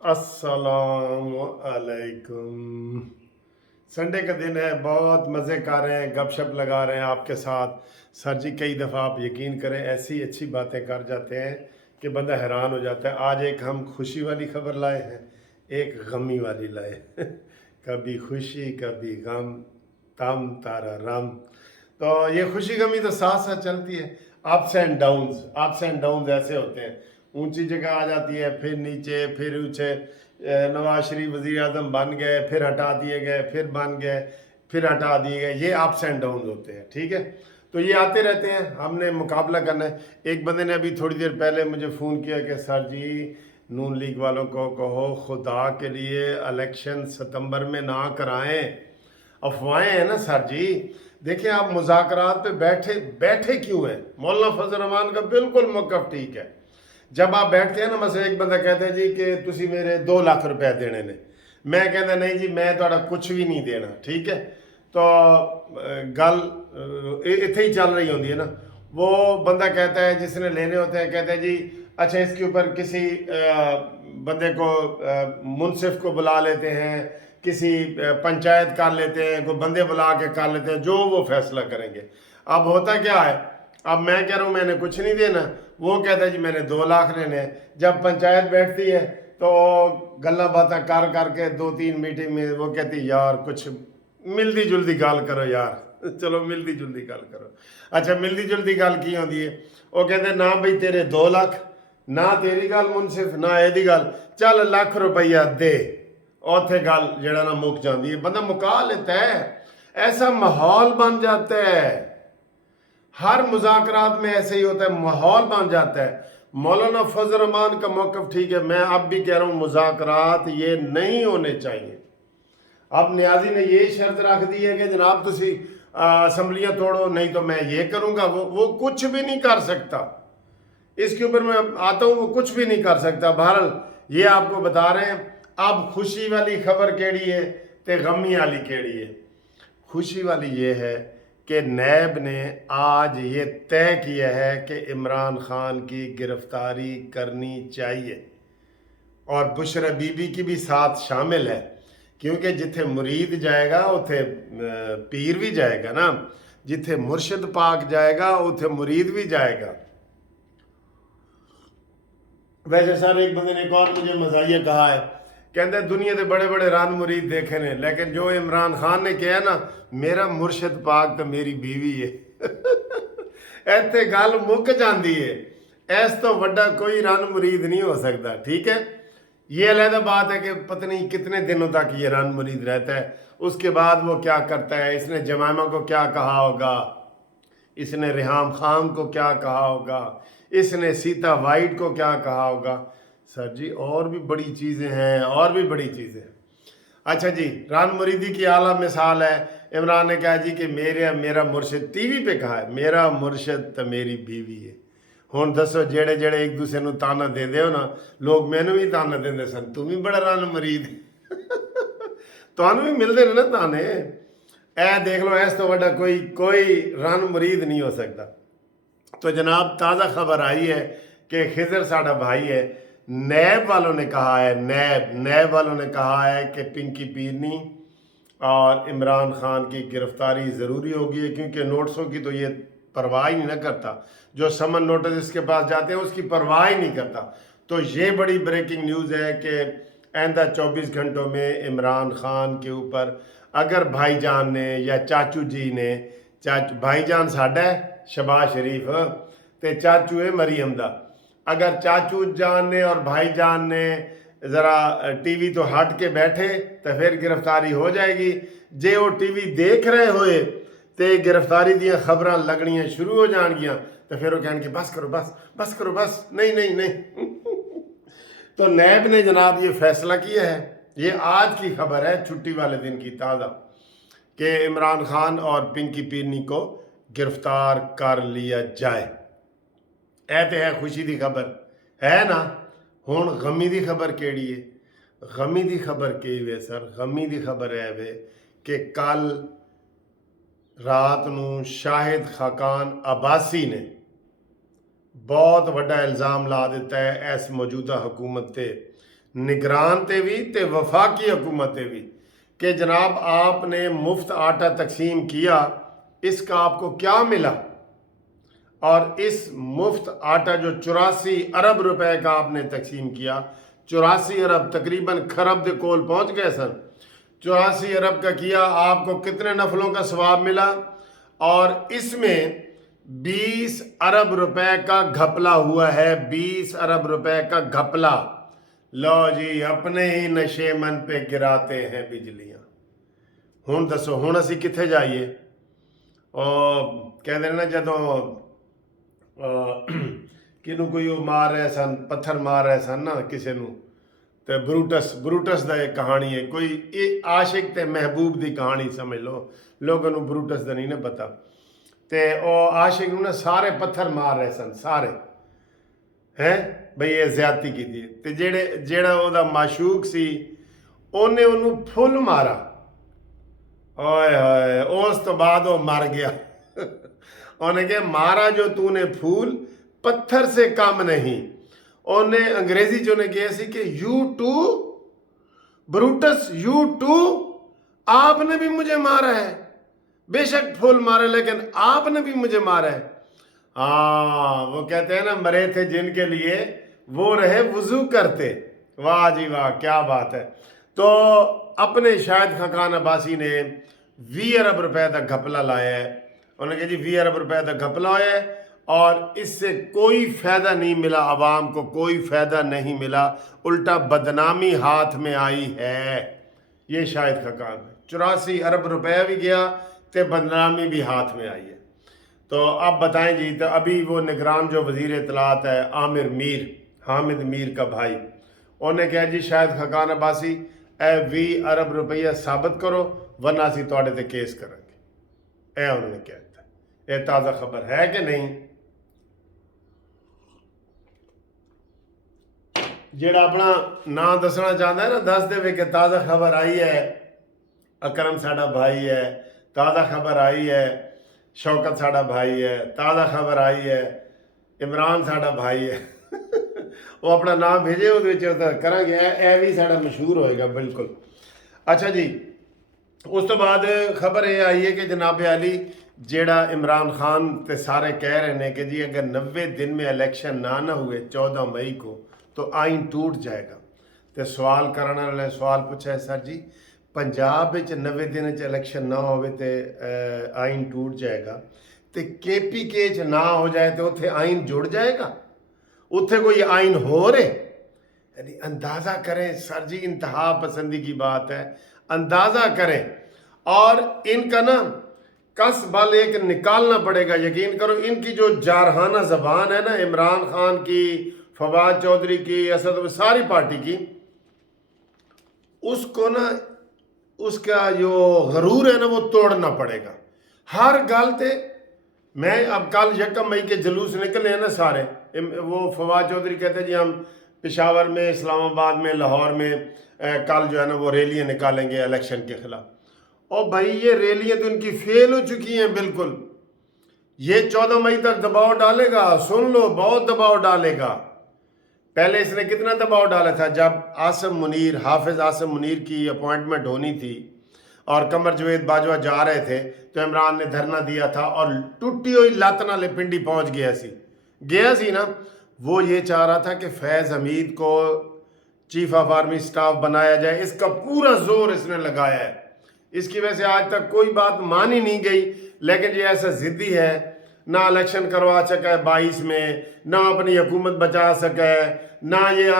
अस्सलामुअलैकुम। संडे का दिन है, बहुत मज़े कर रहे हैं, गपशप लगा रहे हैं आपके साथ। सर जी, कई दफ़ा आप यकीन करें ऐसी अच्छी बातें कर जाते हैं कि बंदा हैरान हो जाता है। आज एक हम खुशी वाली खबर लाए हैं, एक गमी वाली लाए कभी खुशी कभी गम, तम तारा रम। तो ये खुशी गमी तो साथ साथ चलती है। अप्स एंड डाउन्स ऐसे होते हैं। ऊंची जगह आ जाती है, फिर नीचे, फिर ऊंचे। नवाज शरीफ वजीर आजम बन गए, फिर हटा दिए गए, फिर बन गए, फिर हटा दिए गए। ये अप्स एंड डाउन होते हैं, ठीक है। तो ये आते रहते हैं, हमने मुकाबला करना है। एक बंदे ने अभी थोड़ी देर पहले मुझे फ़ोन किया कि सर जी, नून लीग वालों को कहो खुदा के लिए इलेक्शन सितंबर में ना कराएं। अफवाहें हैं ना सर जी। देखिए, आप मुज़ाकरात पे बैठे बैठे क्यों हैं? मौलाना फजल रहमान का बिल्कुल मौक़िफ़ ठीक है। जब आप बैठते हैं ना, मसले एक बंदा कहता है जी कि तुसी मेरे 2 लाख रुपए देने ने, मैं कहता नहीं जी मैं तुहाड़ा कुछ भी नहीं देना, ठीक है। तो गल इत्थे ही चल रही होती है ना। वो बंदा कहता है, जिसने लेने होते हैं, कहता है जी अच्छा इसके ऊपर किसी बंदे को, मुनसिफ को बुला लेते हैं, किसी पंचायत कर लेते हैं, कोई बंदे बुला के कर लेते हैं, जो वो फैसला करेंगे। अब होता क्या है, अब मैं कह रहा हूँ मैंने कुछ नहीं देना, वो कहता है जी मैंने 2 लाख लेने हैं। जब पंचायत बैठती है तो गल्ला बातें कर करके 2-3 मीटिंग में वो कहती यार कुछ मिलती जुलती गल करो यार चलो मिलती जुलती गल करो। अच्छा, मिलती जुलती गल की होती है? वो कहते ना भाई तेरे 2 लाख, ना तेरी गल मुनसिफ, ना एदी गल, चल लाख रुपया दे। उथे गल जड़ा ना मुक जाती है, बंदा मुका लेता है। ऐसा माहौल बन जाता है। हर मुज़ाकरात में ऐसे ही होता है, माहौल बन जाता है। मौलाना फजल रहमान का मौक़िफ़ ठीक है, मैं अब भी कह रहा हूँ मुज़ाकरात ये नहीं होने चाहिए। अब न्याजी ने ये शर्त रख दी है कि जनाब तुसी असम्बलियाँ तोड़ो, नहीं तो मैं ये करूँगा। वो कुछ भी नहीं कर सकता। इसके ऊपर मैं आता हूँ, वो कुछ भी नहीं कर सकता। बहरहाल ये आपको बता रहे हैं। अब खुशी वाली खबर केड़ी है ते गमी वाली केड़ी है? खुशी वाली ये है कि नैब ने आज ये तय किया है कि इमरान खान की गिरफ्तारी करनी चाहिए, और बुशरा बीबी की भी साथ शामिल है, क्योंकि जिथे मुरीद जाएगा उथे पीर भी जाएगा ना, जिथे मुर्शिद पाक जाएगा उथे मुरीद भी जाएगा। वैसे सर, एक बंदे ने एक और मुझे मजाहिया कहा है, कहते दुनिया के बड़े बड़े रन मुरीद देखे ने, लेकिन जो इमरान खान ने किया ना, मेरा मुर्शिद पाक तो मेरी बीवी है इत्थे गल मुक जाती है। इस तो वड्डा कोई रन मुरीद नहीं हो सकता, ठीक है। ये अलग बात है कि पता नहीं कितने दिनों तक ये रन मुरीद रहता है, उसके बाद वो क्या करता है, इसने जमाइमा को क्या कहा होगा, इसने रिहाम खान को क्या कहा होगा, इसने सीता वाइट को क्या कहा होगा। सर जी, और भी बड़ी चीज़ें हैं, और भी बड़ी चीज़ें हैं। अच्छा जी, रान मुरीदी की आला मिसाल है। इमरान ने कहा जी कि मेरा मुर्शिद, टीवी पे कहा है, मेरा मुर्शिद तो मेरी बीवी है। हुण दसो, जेड़े जेड़े एक दूसरे को ताना देंदे हो ना, लोग मैनू भी ताना देंदे सन, तू भी बड़ा रन मुरीद तुहानू भी मिलते ने ना ताने। ए देख लो, इस तो वड्डा कोई रन मुरीद नहीं हो सकता। तो जनाब, ताज़ा खबर आई है कि खिजर साडा भाई है। नैब वालों ने कहा है, नैब वालों ने कहा है कि पिंकी पीरनी और इमरान खान की गिरफ्तारी ज़रूरी होगी, क्योंकि नोटिसों की तो ये परवाह ही नहीं करता। जो समन नोटिस इसके पास जाते हैं उसकी परवाह ही नहीं करता। तो ये बड़ी ब्रेकिंग न्यूज़ है कि आइंदा 24 घंटों में इमरान खान के ऊपर अगर भाईजान ने या चाचू जी ने, भाईजान साडा है शहबाज शरीफ, ते चाचू है मरीम दा, अगर चाचू जान ने और भाईजान ने ज़रा टीवी तो हट के बैठे तो फिर गिरफ्तारी हो जाएगी। जे वो टीवी देख रहे होए तो गिरफ्तारी दियाँ खबरां लगनियाँ शुरू हो जाएगियाँ, तो फिर वो कहेंगे बस करो, बस करो, बस नहीं नहीं नहीं तो नैब ने जनाब ये फैसला किया है, ये आज की खबर है, छुट्टी वाले दिन की ताज़ा, कि इमरान खान और पिंकी पीरनी को गिरफ्तार कर लिया जाए। ऐ तो है खुशी की खबर है ना। हुण गमी की खबर केड़ी है? गमी की खबर की वे सर, गमी की खबर है वे कि कल रात नूं शाहिद खाकान अब्बासी ने बहुत वड्डा इल्ज़ाम ला दिता है इस मौजूदा हुकूमत ते। निगरान ते भी ते वफाकी हुकूमत ते भी कि जनाब आपने मुफ्त आटा तकसीम किया, इसका आपको क्या मिला। और इस मुफ्त आटा जो 84 अरब रुपए का आपने तकसीम किया, 84 अरब तकरीबन खरब दे कोल पहुंच गए सर। 84 अरब का किया, आपको कितने नफलों का सवाब मिला। और इसमें 20 अरब रुपए का घपला हुआ है, 20 अरब रुपए का घपला। लो जी, अपने ही नशे मन पे गिराते हैं बिजलियां। हुण दसो, हुण असी किथे जाइए। और कहते ना जदों किनू कोई वो मार रहे सन, पत्थर मार रहे सन ना किसी ਨੂੰ, ਤੇ ਬਰੂਟਸ ਦਾ एक कहानी है, कोई ये आशिक ते महबूब की कहानी समझ लो। लोगों को ਬਰੂਟਸ ਦਾ नहीं ना पता। ਤੇ ਉਹ ਆशिक ਨੂੰ ਨਾ ਸਾਰੇ ਪੱਥਰ ਮਾਰ ਰਹੇ ਸਨ ਸਾਰੇ, ਹੈ ਬਈ ਇਹ ਜ਼ਿਆਦਤੀ ਕੀਤੀ। ਤੇ ਜਿਹੜਾ ਉਹਦਾ ਮਾਸ਼ੂਕ ਸੀ ਉਹਨੇ ਉਹਨੂੰ ਫੁੱਲ ਮਾਰਾ। ਓਏ ਹੋਏ, ਉਸ ਤੋਂ ਬਾਅਦ ਉਹ ਮਰ ਗਿਆ। ਉਹਨੇ ਕਿਹਾ ਮਾਰਾ ਜੋ ਤੂਨੇ ਫੂਲ पत्थर से कम नहीं। उन्हें अंग्रेजी जो ने कहा सी कि you too Brutus, you too, आपने भी मुझे मारा है, बेशक फूल मारे लेकिन आपने भी मुझे मारा है। हाँ, वो कहते हैं ना मरे थे जिनके लिए वो रहे वुजू करते। वाह जी वाह, क्या बात है। तो अपने शाहिद खाकान अब्बासी ने 20 अरब रुपए का घपला लाया है। उन्होंने कहा जी 20 अरब रुपए का घपला है और इससे कोई फ़ायदा नहीं मिला, आवाम को कोई फ़ायदा नहीं मिला, उल्टा बदनामी हाथ में आई है। ये शाहिद खाकान 84 अरब रुपए भी गया तो बदनामी भी हाथ में आई है। तो अब बताएं जी, तो अभी वो निगरान जो वज़ीर इत्तलात है आमिर मीर, हामिद मीर का भाई, उन्हें कहा जी शाहिद खाकान अब्बासी 20 अरब रुपया साबित करो वरना असी तुहाडे ते केस करांगे। यह उन्होंने कहा था। यह ताज़ा खबर है कि नहीं। ਜਿਹੜਾ ਆਪਣਾ ਨਾਂ ਦੱਸਣਾ ਚਾਹੁੰਦਾ ਹੈ ਨਾ ਦੱਸ ਦੇਵੇ ਕਿ ਤਾਜ਼ਾ ਖਬਰ ਆਈ ਹੈ, ਅਕਰਮ ਸਾਡਾ ਭਾਈ ਹੈ, ਤਾਜ਼ਾ ਖਬਰ ਆਈ ਹੈ, ਸ਼ੌਕਤ ਸਾਡਾ ਭਾਈ ਹੈ, ਤਾਜ਼ਾ ਖਬਰ ਆਈ ਹੈ, ਇਮਰਾਨ ਸਾਡਾ ਭਾਈ ਹੈ। ਉਹ ਆਪਣਾ ਨਾਮ ਭੇਜੇ, ਉਹਦੇ ਵਿੱਚ ਤਾਂ ਕਰਾਂਗੇ। ਇਹ ਵੀ ਸਾਡਾ ਮਸ਼ਹੂਰ ਹੋਏਗਾ ਬਿਲਕੁਲ। ਅੱਛਾ ਜੀ, ਉਸ ਤੋਂ ਬਾਅਦ ਖਬਰ ਇਹ ਆਈ ਹੈ ਕਿ ਜਨਾਬ ਅਲੀ ਜਿਹੜਾ इमरान खान ਤੇ ਸਾਰੇ ਕਹਿ ਰਹੇ ਨੇ ਕਿ जी अगर 90 दिन में इलेक्शन ना हुए 14 मई को तो आइन टूट जाएगा। तो सवाल करने वाले सवाल पूछा है सर जी पंजाब में 90 दिन इलेक्शन ना हो तो आइन टूट जाएगा, तो KPK ना हो जाए तो उत्थे आइन जुड़ जाएगा, उत्थे कोई आइन हो रहे। यानी अंदाज़ा करें सर जी, इंतहा पसंदी की बात है, अंदाज़ा करें। और इनका ना कस बल एक निकालना पड़ेगा। यकीन करो इनकी जो जारहाना ज़बान है ना, इमरान खान की, फवाद चौधरी की, असद, सारी पार्टी की, उसको ना उसका जो गरूर है ना वो तोड़ना पड़ेगा। हर गल ते मैं अब कल 1 मई के जुलूस निकले हैं ना सारे, वो फवाद चौधरी कहते हैं जी हम पेशावर में, इस्लामाबाद में, लाहौर में कल जो है ना वो रैलियाँ निकालेंगे इलेक्शन के ख़िलाफ़। और भाई ये रैलियाँ तो इनकी फेल हो चुकी हैं बिल्कुल। ये 14 मई तक दबाव डालेगा, सुन लो, बहुत दबाव डालेगा। पहले इसने कितना दबाव डाला था जब आसिम मुनीर, हाफिज़ आसिम मुनीर की अपॉइंटमेंट होनी थी और कमर जवेद बाजवा जा रहे थे तो इमरान ने धरना दिया था और टूटी हुई लत नाल पिंडी पहुंच गया सी ना। वो ये चाह रहा था कि फैज़ हमीद को चीफ ऑफ आर्मी स्टाफ बनाया जाए, इसका पूरा जोर इसने लगाया है। इसकी वजह से आज तक कोई बात मानी नहीं गई, लेकिन ये ऐसा ज़िद्दी है, ना इलेक्शन करवा सका है 22 में, ना अपनी हुकूमत बचा सका है, ना ये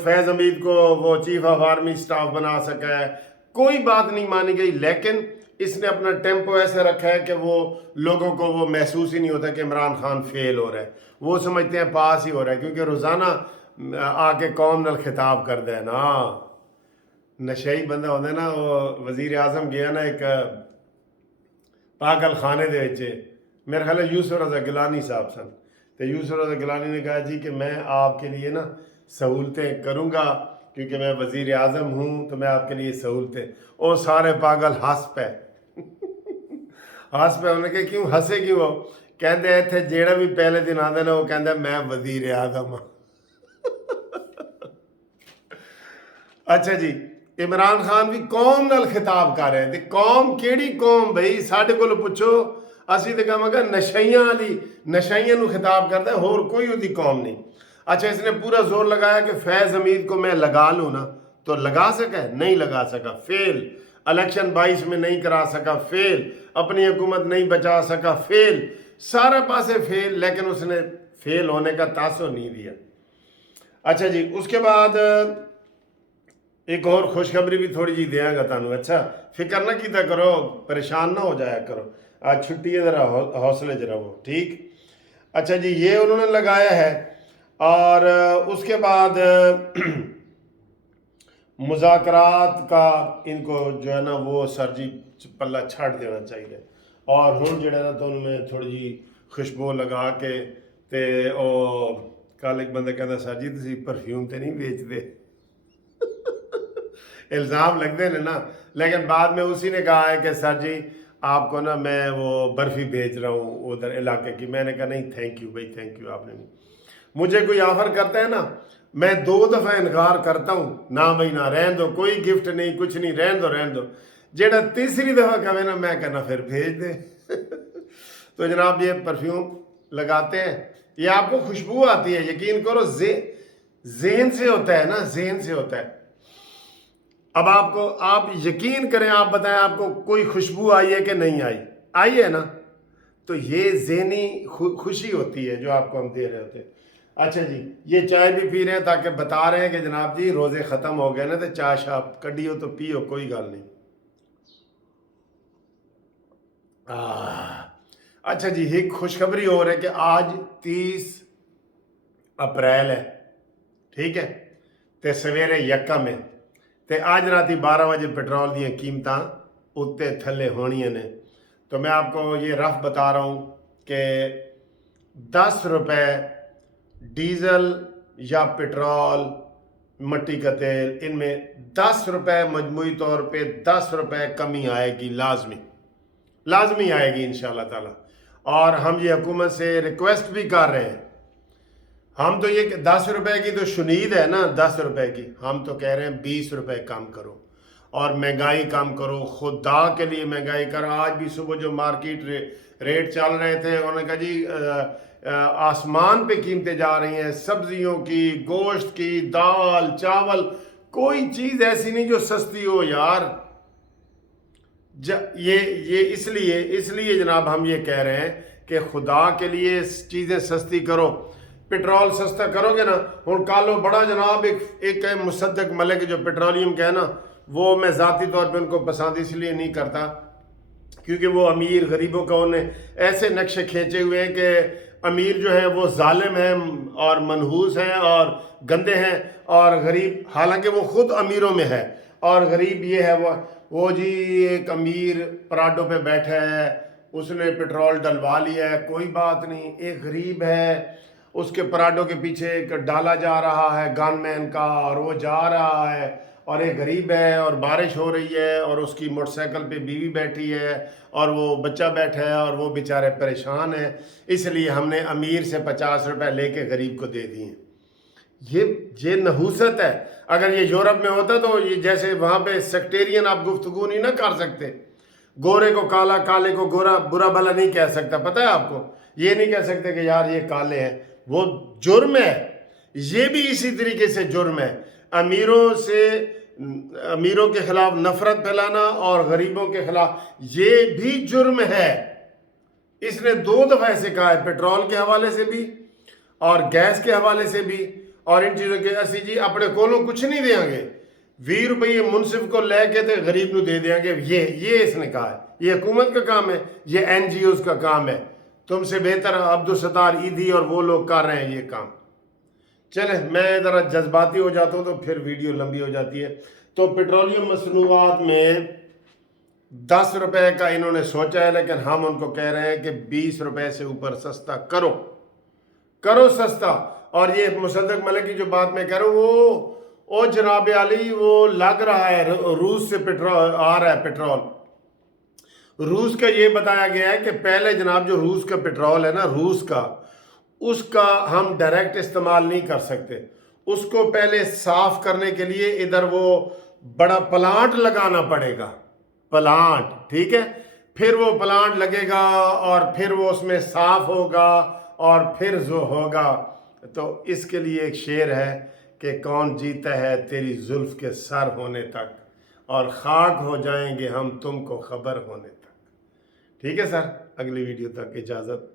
फैज़ हमीद को वो चीफ ऑफ आर्मी स्टाफ बना सका है, कोई बात नहीं मानी गई। लेकिन इसने अपना टेम्पो ऐसे रखा है कि वो लोगों को वो महसूस ही नहीं होता कि इमरान खान फेल हो रहा है, वो समझते हैं पास ही हो रहा है, क्योंकि रोज़ाना आके कौम नाल खिताब कर दे ना। नशेई बंदा होंदा ना, वो वज़ीर आज़म गया ना एक पागल खाने दे विच, मेरे ख्याल यूसुफ रज़ा गिलानी साहब सन, तो यूसुफ रज़ा गिलानी ने कहा जी कि मैं आपके लिए ना सहूलतें करूँगा क्योंकि मैं वज़ीर आज़म हूँ, तो मैं आपके लिए सहूलतें। वो सारे पागल हंस पे उन्होंने कहा क्यों हंसे क्यों हो? कहते इत्थे जेड़ा भी पहले दिन आंदा ना वो कहता मैं वज़ीर आज़म हाँ। ਅੱਛਾ ਜੀ, ਇਮਰਾਨ ਖਾਨ ਵੀ ਕੌਮ ਨਾਲ ਖਿਤਾਬ ਕਰ ਰਹੇ ਤੇ ਕੌਮ ਕਿਹੜੀ ਕੌਮ ਬਈ, ਸਾਡੇ ਕੋਲ ਪੁੱਛੋ, ਅਸੀਂ ਤੇ ਕਹਾਂਗੇ ਨਸ਼ਈਆਂ ਵਾਲੀ, ਨਸ਼ਈਆਂ ਨੂੰ ਖਿਤਾਬ ਕਰਦਾ, ਹੋਰ ਕੋਈ ਉਹਦੀ ਕੌਮ नहीं। अच्छा, इसने पूरा जोर लगाया कि फैज़ हमीद को मैं लगा लूँ ना, तो लगा सका? नहीं लगा सका, फेल। इलेक्शन 22 में नहीं करा सका, फेल। अपनी हुकूमत नहीं बचा सका, फेल। सारा पासे फेल, लेकिन उसने फेल होने का तासुर नहीं दिया। अच्छा जी, उसके बाद एक और खुशखबरी भी थोड़ी जी देंगे तुहानू। अच्छा, फिक्र ना कीता करो, परेशान ना हो जाया करो, आज छुट्टी है, ज़रा हौसले च रहो, ठीक। अच्छा जी, ये उन्होंने लगाया है। और उसके बाद मुज़ाकरात का इनको जो है ना वो सर जी पल्ला छाड़ देना चाहिए। और हुण जिहड़ा ना तुहानू मैं थोड़ी जी खुशबू लगा के ते ओ कल एक बंदा कहता सर जी तुसीं परफ्यूम तो नहीं बेचते इल्ज़ाम लगते हैं ना, लेकिन बाद में उसी ने कहा है कि सर जी आपको ना मैं वो बर्फ़ी भेज रहा हूँ उधर इलाके की। मैंने कहा नहीं थैंक यू भाई, थैंक यू, आपने नहीं। मुझे कोई ऑफ़र करता है ना, मैं 2 दफ़ा इनकार करता हूँ, ना भाई ना, रहन दो, कोई गिफ्ट नहीं, कुछ नहीं, रहन दो। जेड़ा तीसरी दफ़ा कहे ना, मैं कहना फिर भेज दे तो जनाब ये परफ्यूम लगाते हैं, ये आपको खुशबू आती है, यकीन करो, ज़हन से होता है ना, ज़हन से होता है। अब आपको, आप यकीन करें, आप बताएं आपको कोई खुशबू आई है कि नहीं आई? आई है ना, तो ये ज़हनी खुशी होती है जो आपको हम दे रहे होते हैं। अच्छा जी, ये चाय भी पी रहे हैं ताकि बता रहे हैं कि जनाब जी रोज़े ख़त्म हो गए ना, तो चाय शाप कढ़ियो तो पियो, कोई गल नहीं। अच्छा जी, एक खुशखबरी हो रही है कि आज 30 अप्रैल है, ठीक है, तो सवेरे यकम है, तो आज राती 12 बजे पेट्रोल दी कीमतां उत्ते थले होनियां ने। तो मैं आपको ये रफ बता रहा हूँ कि 10 रुपए डीज़ल या पेट्रोल, मट्टी का तेल, इनमें 10 रुपए मजमूई तौर पे 10 रुपए कमी आएगी, लाजमी आएगी इंशाल्लाह ताला। और हम ये हुकूमत से रिक्वेस्ट भी कर रहे हैं, हम तो ये 10 रुपए की तो शुनीद है ना, 10 रुपए की, हम तो कह रहे हैं 20 रुपए कम करो और महंगाई कम करो, खुदा के लिए महंगाई कर। आज भी सुबह जो मार्केट रेट चल रहे थे, उन्होंने कहा जी आसमान पे कीमतें जा रही हैं, सब्जियों की, गोश्त की, दाल, चावल, कोई चीज़ ऐसी नहीं जो सस्ती हो यार। ये इसलिए जनाब हम ये कह रहे हैं कि खुदा के लिए चीज़ें सस्ती करो, पेट्रोल सस्ता करोगे ना। हूँ कल बड़ा जनाब एक है मुसद्दक मलिक जो पेट्रोलियम का है ना, वो मैं ज़ाती तौर पे उनको पसंद इसलिए नहीं करता क्योंकि वो अमीर गरीबों का उन्हें ऐसे नक्शे खींचे हुए हैं कि अमीर जो है वो जालिम है और मनहूस हैं और गंदे हैं, और गरीब, हालांकि वो खुद अमीरों में है, और गरीब ये है वो जी एक अमीर पराडों पे बैठा है, उसने पेट्रोल डलवा लिया है, कोई बात नहीं। एक गरीब है, उसके पराडों के पीछे एक डाला जा रहा है गनमैन का, और वो जा रहा है, और एक गरीब है और बारिश हो रही है और उसकी मोटरसाइकिल पे बीवी बैठी है और वो बच्चा बैठा है और वो बेचारे परेशान है, इसलिए हमने अमीर से 50 रुपए लेके गरीब को दे दिए। ये नहूसत है। अगर ये यूरोप में होता तो ये जैसे वहाँ पे सेक्टेरियन आप गुफ्तगू नहीं ना कर सकते, गोरे को काला, काले को गोरा, बुरा भला नहीं कह सकता, पता है आपको, ये नहीं कह सकते कि यार ये काले हैं, वो जुर्म है। ये भी इसी तरीके से जुर्म है, अमीरों के खिलाफ नफरत फैलाना और गरीबों के खिलाफ, ये भी जुर्म है। इसने 2 दफ़ा ऐसे कहा है, पेट्रोल के हवाले से भी और गैस के हवाले से भी, और इन चीज़ों के असी जी अपने कोलों कुछ नहीं देंगे, 20 रुपये मुनसिफ को लेके तो गरीब को दे देंगे, ये इसने कहा है। ये हुकूमत का काम है, ये NGOs का काम है। तुमसे बेहतर अब्दुल सत्तार ईदी और वो लोग कर रहे हैं ये काम। चले, मैं ज़रा जज्बाती हो जाता हूँ तो फिर वीडियो लंबी हो जाती है। तो पेट्रोलियम मसनूआत में 10 रुपए का इन्होंने सोचा है, लेकिन हम उनको कह रहे हैं कि 20 रुपए से ऊपर सस्ता करो सस्ता। और ये मुसद्दक मलिक की जो बात मैं कह रहा हूँ, वो जनाब अली, वो लग रहा है रूस से पेट्रोल आ रहा है, पेट्रोल रूस का। ये बताया गया है कि पहले जनाब जो रूस का पेट्रोल है ना, रूस का, उसका हम डायरेक्ट इस्तेमाल नहीं कर सकते, उसको पहले साफ करने के लिए इधर वो बड़ा प्लांट लगाना पड़ेगा, प्लांट, ठीक है। फिर वो प्लांट लगेगा और फिर वो उसमें साफ होगा और फिर जो होगा। तो इसके लिए एक शेर है कि कौन जीता है तेरी जुल्फ के सर होने तक, और खाक हो जाएंगे हम तुमको खबर होने तक। ठीक है सर, अगली वीडियो तक इजाज़त।